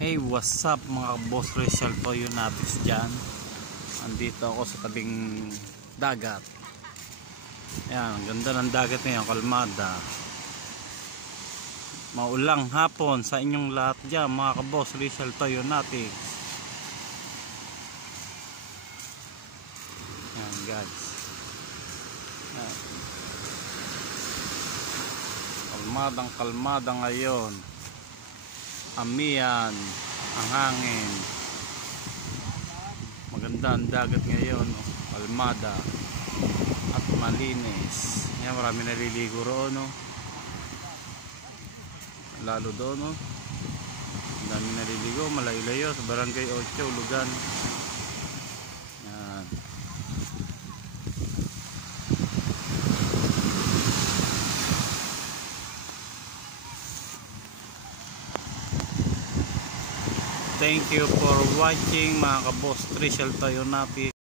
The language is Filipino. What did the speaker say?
Hey, what's up mga boss Rachel Toyonatis dyan. Andito ako sa tabing dagat. Ayan, ang ganda ng dagat ngayon, kalmada. Maulang hapon sa inyong lahat dyan mga kaboss Rachel Toyonatis. Ayan guys. Ayan. Kalmada ngayon. Amiyan, ang hangin, maganda ang dagat ngayon, kalmada at malinis. Yan, marami naliligo roon, lalo doon, dami naliligo, malayo-layo sa barangay 8 Lugan. Yan. Thank you for watching mga kaboss Rachel Toyonatis.